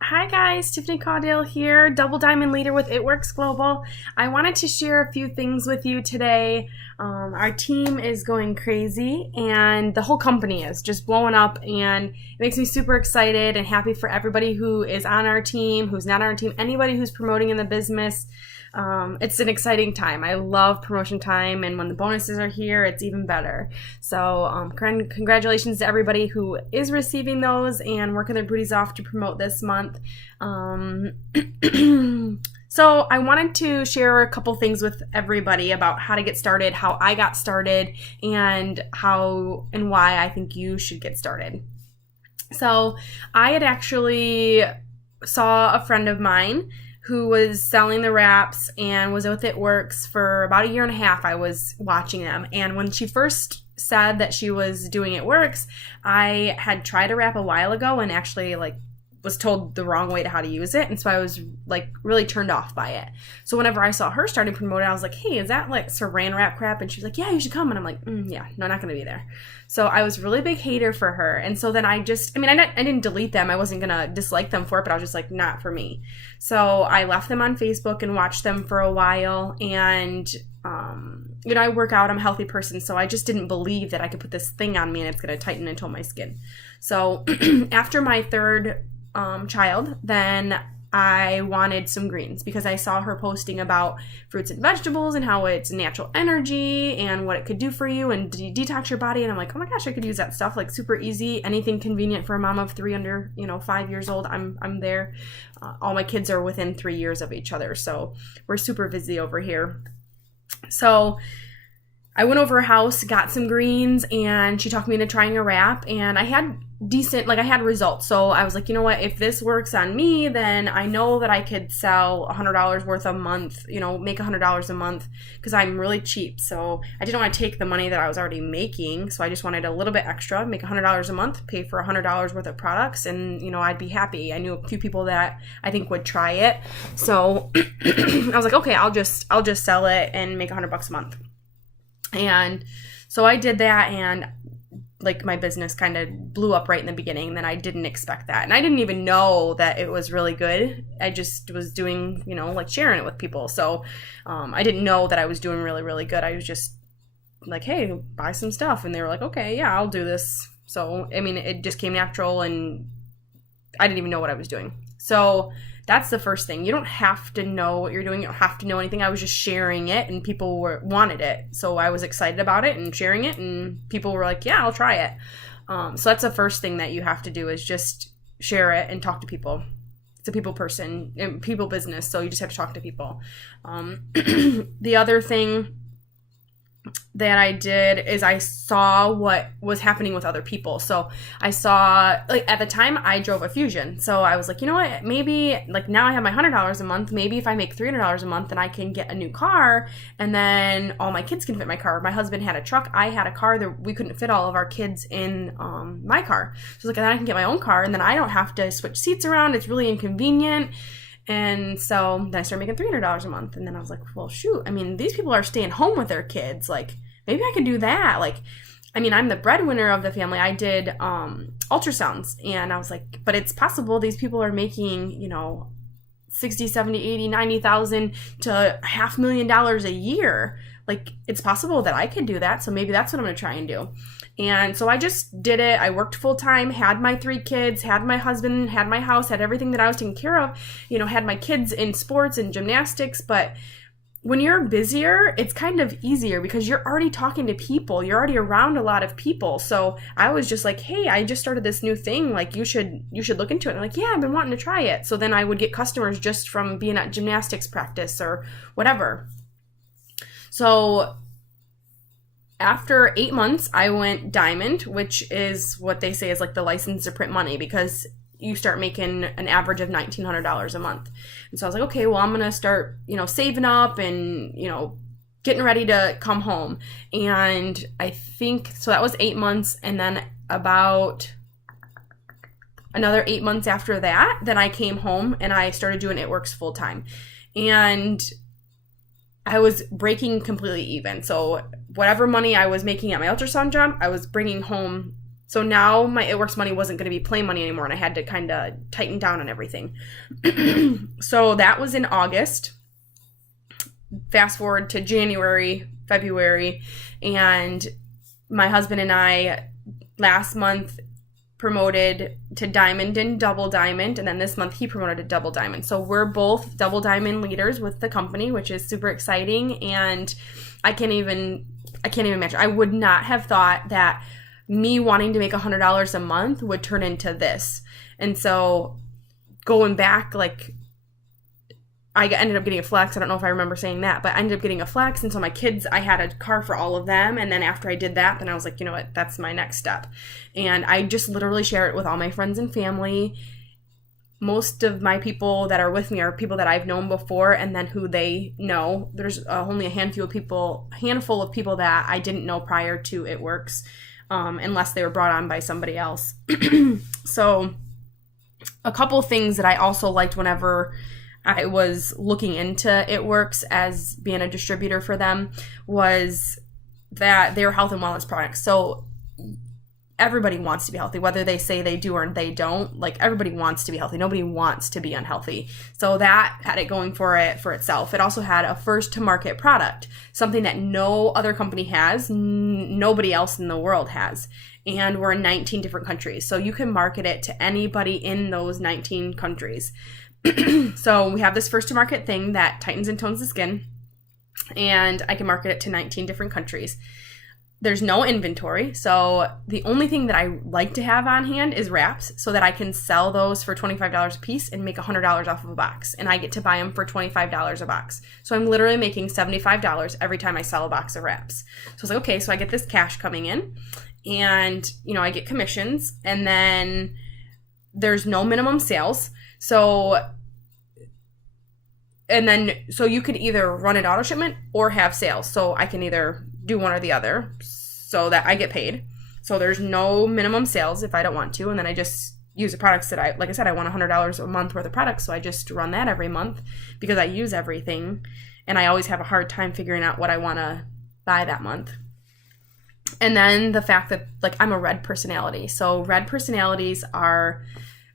Hi guys, Tiffany Caudill here, Double Diamond Leader with ItWorks Global. I wanted to share a few things with you today. Our team is going crazy and the whole company is just blowing up, and it makes me super excited and happy for everybody who is on our team, who's not on our team, anybody who's promoting in the business. It's an exciting time. I love promotion time, and when the bonuses are here, it's even better. So congratulations to everybody who is receiving those and working their booties off to promote this month. So I wanted to share a couple things with everybody about how to get started, how I got started, and how and why I think you should get started. So I had actually saw a friend of mine who was selling the wraps and was with ItWorks for about a year and a half. I was watching them, and when she first said that she was doing ItWorks, I had tried a wrap a while ago and actually was told the wrong way to how to use it, and so I was really turned off by it. So whenever I saw her starting to promote it, I was like, hey, is that like saran wrap crap? And she was like, yeah, you should come. And I'm like, yeah, no, not gonna be there. So I was really big hater for her, and so then I didn't delete them. I wasn't gonna dislike them for it, but I was just like, not for me. So I left them on Facebook and watched them for a while, and I work out, I'm a healthy person, so I just didn't believe that I could put this thing on me and it's gonna tighten and tone my skin. So after my third child, then I wanted some greens because I saw her posting about fruits and vegetables and how it's natural energy and what it could do for you and detox your body. And I'm like, oh my gosh, I could use that stuff. Like, super easy, anything convenient for a mom of 3 under 5 years old. I'm there. All my kids are within 3 years of each other, so we're super busy over here. So I went over her house, got some greens, and she talked me into trying a wrap, and I had I had results. So I was like, you know what, if this works on me, then I know that I could sell $100 worth a month, make $100 a month, because I'm really cheap. So I didn't want to take the money that I was already making, so I just wanted a little bit extra, make $100 a month, pay for $100 worth of products, and I'd be happy. I knew a few people that I think would try it, so I was like, okay, I'll just sell it and make $100 a month. And so I did that, and my business kind of blew up right in the beginning. Then I didn't expect that, and I didn't even know that it was really good. I just was doing, sharing it with people. So I didn't know that I was doing really, really good. I was just like, hey, buy some stuff, and they were like, okay, yeah, I'll do this. So it just came natural, and I didn't even know what I was doing. So that's the first thing. You don't have to know what you're doing. You don't have to know anything. I was just sharing it, and people wanted it. So I was excited about it and sharing it, and people were like, yeah, I'll try it. So that's the first thing that you have to do, is just share it and talk to people. It's a people person, people business, so you just have to talk to people. The other thing that I did is I saw what was happening with other people. So I saw, at the time I drove a Fusion. So I was like, you know what, maybe now I have my $100 a month. Maybe if I make $300 a month, then I can get a new car, and then all my kids can fit my car. My husband had a truck. I had a car that we couldn't fit all of our kids in my car. So then I can get my own car, and then I don't have to switch seats around. It's really inconvenient. And so then I started making $300 a month. And then I was like, well, shoot, these people are staying home with their kids. Maybe I could do that. I'm the breadwinner of the family. I did ultrasounds, and I was like, but it's possible these people are making, 60, 70, 80, 90,000 to $500,000 a year. It's possible that I could do that. So maybe that's what I'm going to try and do. And so I just did it. I worked full time, had my 3 kids, had my husband, had my house, had everything that I was taking care of, had my kids in sports and gymnastics. But when you're busier, it's kind of easier because you're already talking to people. You're already around a lot of people. So I was just like, hey, I just started this new thing. You should look into it. And I'm like, yeah, I've been wanting to try it. So then I would get customers just from being at gymnastics practice or whatever. So after 8 months, I went diamond, which is what they say is the license to print money, because you start making an average of $1,900 a month. And so I was like, okay, well, I'm going to start, saving up and, getting ready to come home. And I think, so that was 8 months. And then about another 8 months after that, then I came home and I started doing ItWorks full time. And I was breaking completely even. So whatever money I was making at my ultrasound job, I was bringing home So now my ItWorks money wasn't going to be play money anymore, and I had to kind of tighten down on everything. So that was in August. Fast forward to January, February, and my husband and I last month promoted to Diamond and Double Diamond, and then this month he promoted to Double Diamond. So we're both Double Diamond leaders with the company, which is super exciting, and I can't even imagine. I would not have thought that me wanting to make $100 a month would turn into this. And so going back, like, I ended up getting a flex. I don't know if I remember saying that, but I ended up getting a flex. And so my kids, I had a car for all of them. And then after I did that, then I was like, you know what, that's my next step. And I just literally share it with all my friends and family. Most of my people that are with me are people that I've known before and then who they know. There's only a handful of people that I didn't know prior to ItWorks, unless they were brought on by somebody else. So a couple things that I also liked whenever I was looking into ItWorks as being a distributor for them was that they were health and wellness products. So everybody wants to be healthy, whether they say they do or they don't. Like, everybody wants to be healthy. Nobody wants to be unhealthy. So that had it going for itself. It also had a first to market product, something that no other company has, nobody else in the world has. And we're in 19 different countries. So you can market it to anybody in those 19 countries. So we have this first to market thing that tightens and tones the skin, and I can market it to 19 different countries. There's no inventory, so the only thing that I like to have on hand is wraps so that I can sell those for $25 a piece and make $100 off of a box, and I get to buy them for $25 a box. So I'm literally making $75 every time I sell a box of wraps. So I was like, okay, so I get this cash coming in, and I get commissions, and then there's no minimum sales. So you could either run an auto shipment or have sales. So I can either do one or the other so that I get paid. So there's no minimum sales if I don't want to. And then I just use the products that like I said, I want $100 a month worth of products. So I just run that every month because I use everything. And I always have a hard time figuring out what I want to buy that month. And then the fact that, like, I'm a red personality. So red personalities are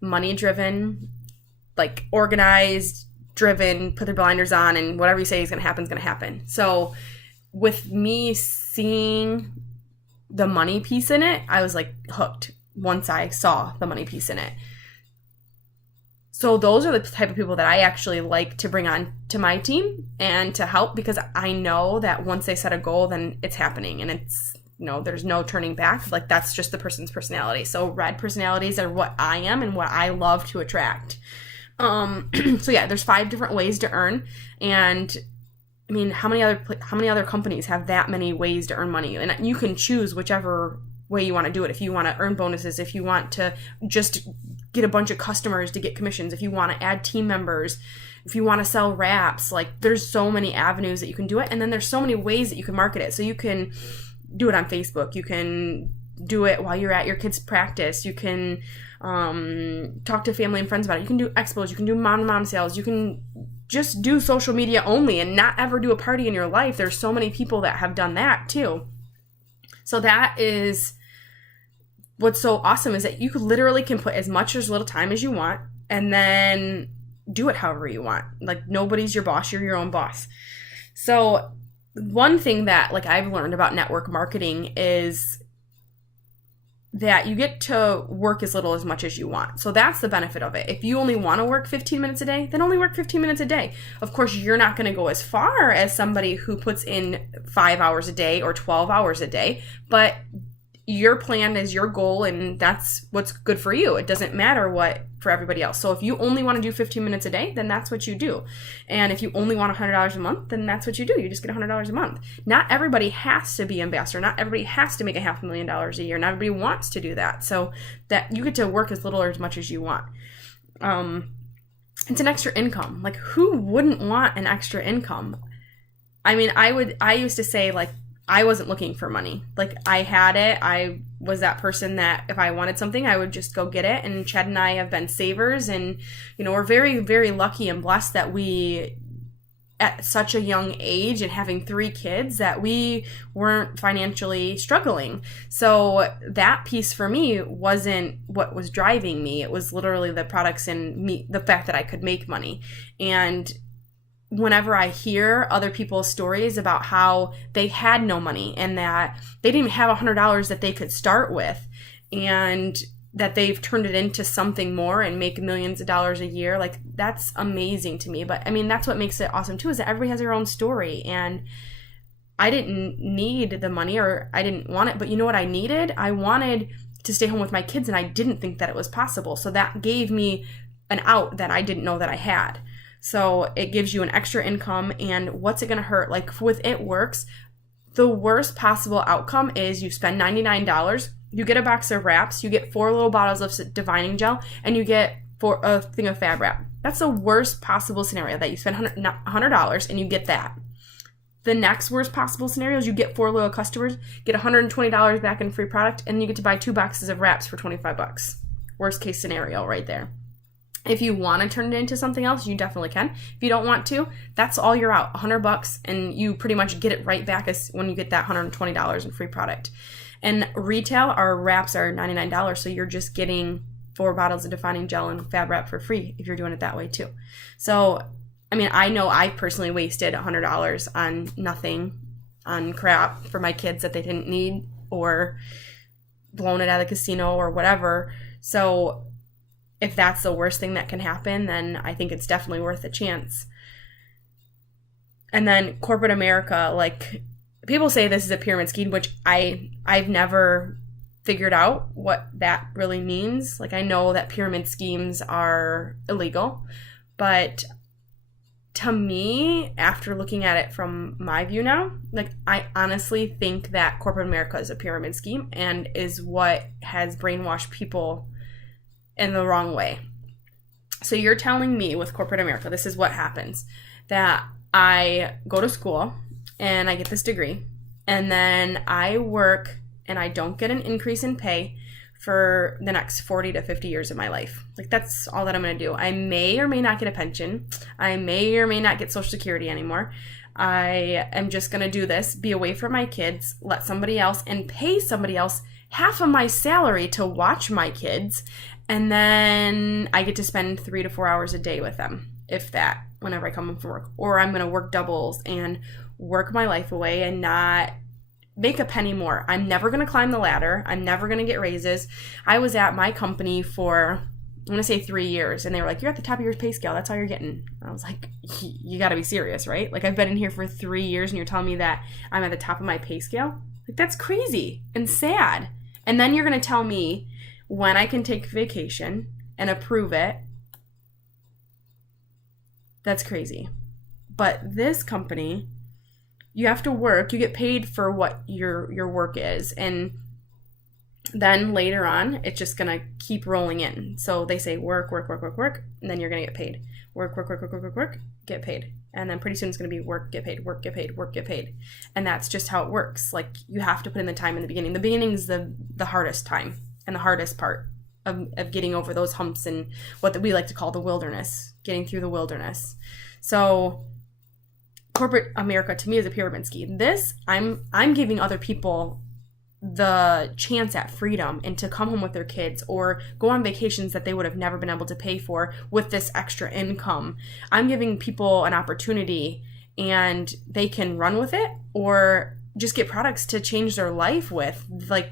money driven, like organized, driven, put their blinders on, and whatever you say is going to happen is going to happen. So with me seeing the money piece in it, I was like hooked once I saw the money piece in it. So those are the type of people that I actually like to bring on to my team and to help, because I know that once they set a goal, then it's happening, and it's, there's no turning back. Like, that's just the person's personality. So red personalities are what I am and what I love to attract. So yeah, there's 5 different ways to earn, and I mean, how many other companies have that many ways to earn money? And you can choose whichever way you want to do it. If you want to earn bonuses, if you want to just get a bunch of customers to get commissions, if you want to add team members, if you want to sell wraps, like, there's so many avenues that you can do it. And then there's so many ways that you can market it. So you can do it on Facebook. You can do it while you're at your kids' practice. You can talk to family and friends about it. You can do expos. You can do mom sales. You can just do social media only and not ever do a party in your life. There's so many people that have done that too. So that is what's so awesome, is that you literally can put as much or as little time as you want and then do it however you want. Like, nobody's your boss. You're your own boss. So one thing that, like, I've learned about network marketing is that you get to work as little as much as you want. So that's the benefit of it. If you only want to work 15 minutes a day, then only work 15 minutes a day. Of course, you're not going to go as far as somebody who puts in 5 hours a day or 12 hours a day, but your plan is your goal, and that's what's good for you. It doesn't matter what for everybody else. So if you only want to do 15 minutes a day, then that's what you do. And if you only want $100 a month, then that's what you do. You just get $100 a month. Not everybody has to be ambassador. Not everybody has to make $500,000 a year. Not everybody wants to do that. So that you get to work as little or as much as you want. It's an extra income. Like, who wouldn't want an extra income? I mean, I used to say, like, I wasn't looking for money. Like, I had it. I was that person that if I wanted something, I would just go get it. And Chad and I have been savers, and, we're very, very lucky and blessed that we at such a young age and having 3 kids that we weren't financially struggling. So that piece for me wasn't what was driving me. It was literally the products and me, the fact that I could make money. And whenever I hear other people's stories about how they had no money and that they didn't even have $100 that they could start with, and that they've turned it into something more and make millions of dollars a year, like, that's amazing to me. But I mean, that's what makes it awesome too, is that everybody has their own story. And I didn't need the money, or I didn't want it, but you know what I needed? I wanted to stay home with my kids, and I didn't think that it was possible. So that gave me an out that I didn't know that I had. So it gives you an extra income, and what's it going to hurt? Like with ItWorks, the worst possible outcome is you spend $99, you get a box of wraps, you get 4 little bottles of divining gel, and you get a thing of Fab Wrap. That's the worst possible scenario, that you spend $100 and you get that. The next worst possible scenario is you get 4 loyal customers, get $120 back in free product, and you get to buy 2 boxes of wraps for $25. Worst case scenario right there. If you want to turn it into something else, you definitely can. If you don't want to, that's all you're out, $100, and you pretty much get it right back as when you get that $120 in free product. And retail, our wraps are $99, so you're just getting 4 bottles of defining gel and Fab Wrap for free if you're doing it that way too. So, I mean, I know I personally wasted $100 on nothing, on crap for my kids that they didn't need, or blown it at a casino or whatever. So if that's the worst thing that can happen, then I think it's definitely worth a chance. And then corporate America, like, people say this is a pyramid scheme, which I've never figured out what that really means. Like, I know that pyramid schemes are illegal, but to me, after looking at it from my view now, like, I honestly think that corporate America is a pyramid scheme and is what has brainwashed people in the wrong way. So you're telling me with corporate America, this is what happens, that I go to school and I get this degree, and then I work and I don't get an increase in pay for the next 40 to 50 years of my life. Like, that's all that I'm going to do. I may or may not get a pension. I may or may not get Social Security anymore. I am just going to do this, be away from my kids, let somebody else, and pay somebody else half of my salary to watch my kids, and then I get to spend 3 to 4 hours a day with them, if that, whenever I come home from work. Or I'm going to work doubles and work my life away and not make a penny more. I'm never going to climb the ladder. I'm never going to get raises. I was at my company for, I'm going to say 3 years, and they were like, you're at the top of your pay scale. That's all you're getting. I was like, you got to be serious, right? Like, I've been in here for 3 years, and you're telling me that I'm at the top of my pay scale? Like, that's crazy and sad. And then you're going to tell me when I can take vacation and approve it. That's crazy. But this company, you have to work, you get paid for what your work is, and then later on, it's just going to keep rolling in. So they say work, and then you're going to get paid. Work, get paid. And then pretty soon it's going to be work, get paid, work, get paid, work, get paid. And that's just how it works. Like, you have to put in the time in the beginning. The beginning is the hardest time and the hardest part of getting over those humps and what we like to call the wilderness, getting through the wilderness. So corporate America to me is a pyramid scheme. This, I'm giving other people the chance at freedom and to come home with their kids or go on vacations that they would have never been able to pay for with this extra income. I'm giving people an opportunity, and they can run with it or just get products to change their life with. Like,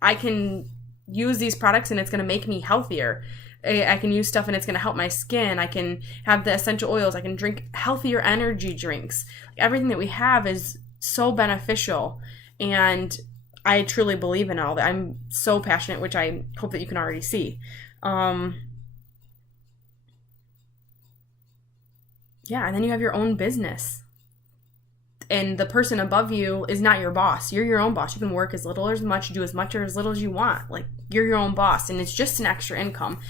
I can use these products and it's going to make me healthier. I can use stuff and it's going to help my skin. I can have the essential oils. I can drink healthier energy drinks. Everything that we have is so beneficial. And I truly believe in all that. I'm so passionate, which I hope that you can already see. Yeah, and then you have your own business. And the person above you is not your boss. You're your own boss. You can work as little or as much, do as much or as little as you want. Like, you're your own boss, and it's just an extra income.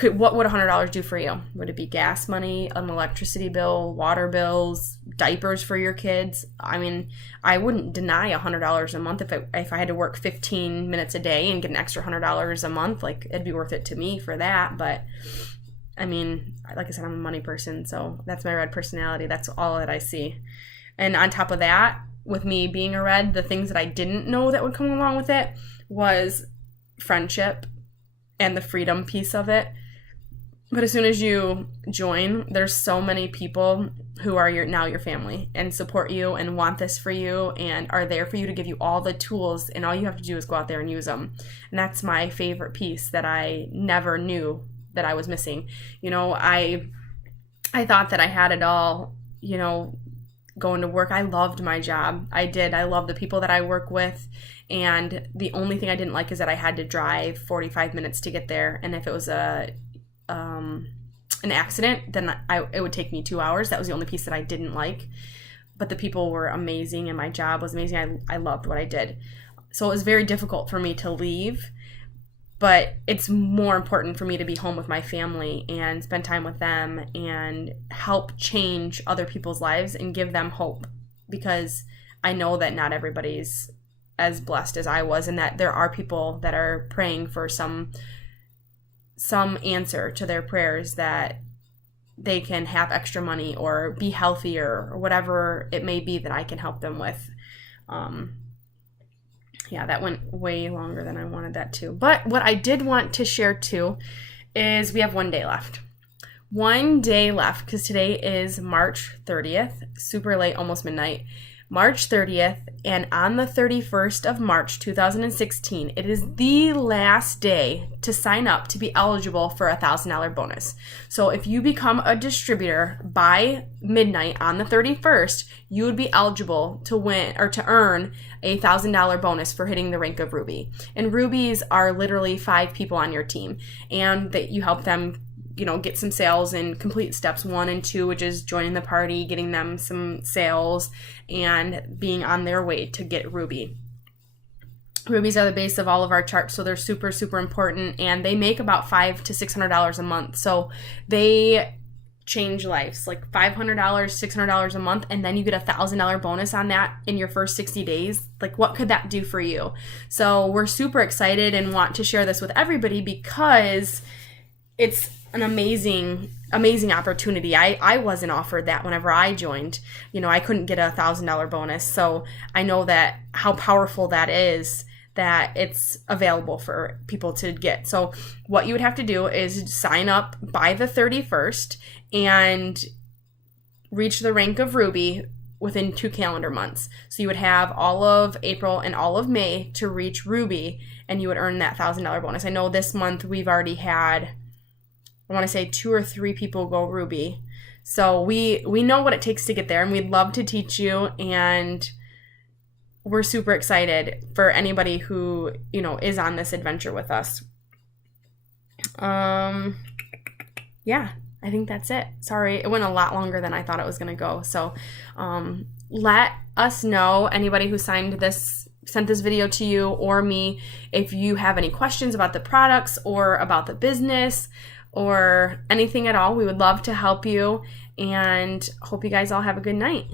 What would $100 do for you? Would it be gas money, an electricity bill, water bills, diapers for your kids? I mean, I wouldn't deny $100 a month if I had to work 15 minutes a day and get an extra $100 a month. Like, it'd be worth it to me for that. But I mean, like I said, I'm a money person, so that's my red personality. That's all that I see. And on top of that, with me being a red, the things that I didn't know that would come along with it was friendship and the freedom piece of it. But as soon as you join, there's so many people who are now your family and support you and want this for you and are there for you to give you all the tools, and all you have to do is go out there and use them. And that's my favorite piece that I never knew that I was missing. You know, I thought that I had it all, you know, going to work. I loved my job. I did. I love the people that I work with. And the only thing I didn't like is that I had to drive 45 minutes to get there. And if it was an accident, then it would take me 2 hours. That was the only piece that I didn't like. But the people were amazing and my job was amazing. I loved what I did. So it was very difficult for me to leave. But it's more important for me to be home with my family and spend time with them and help change other people's lives and give them hope, because I know that not everybody's as blessed as I was, and that there are people that are praying for some answer to their prayers, that they can have extra money or be healthier or whatever it may be that I can help them with. Yeah, that went way longer than I wanted that to. But what I did want to share too is we have 1 day left. 1 day left, because today is March 30th, super late, almost midnight. March 30th, and on the 31st of March 2016, it is the last day to sign up to be eligible for a $1,000 bonus. So if you become a distributor by midnight on the 31st, you would be eligible to win or to earn a $1,000 bonus for hitting the rank of Ruby. And Rubies are literally 5 people on your team, and that you help them, you know, get some sales and complete steps 1 and 2, which is joining the party, getting them some sales, and being on their way to get Ruby. Rubies are the base of all of our charts, so they're super, super important, and they make about $500 to $600 a month. So they change lives, like $500, $600 a month, and then you get a $1,000 bonus on that in your first 60 days. Like, what could that do for you? So we're super excited and want to share this with everybody because it's an amazing opportunity. I wasn't offered that whenever I joined. You know, I couldn't get a $1,000 bonus. So I know that how powerful that is, that it's available for people to get. So what you would have to do is sign up by the 31st and reach the rank of Ruby within 2 calendar months. So you would have all of April and all of May to reach Ruby, and you would earn that $1,000 bonus. I know this month we've already had, I want to say 2 or 3 people go Ruby. So we know what it takes to get there, and we'd love to teach you, and we're super excited for anybody who, you know, is on this adventure with us. Yeah, I think that's it. Sorry, it went a lot longer than I thought it was going to go. So let us know, anybody who sent this video to you or me, if you have any questions about the products or about the business or anything at all. We would love to help you, and hope you guys all have a good night.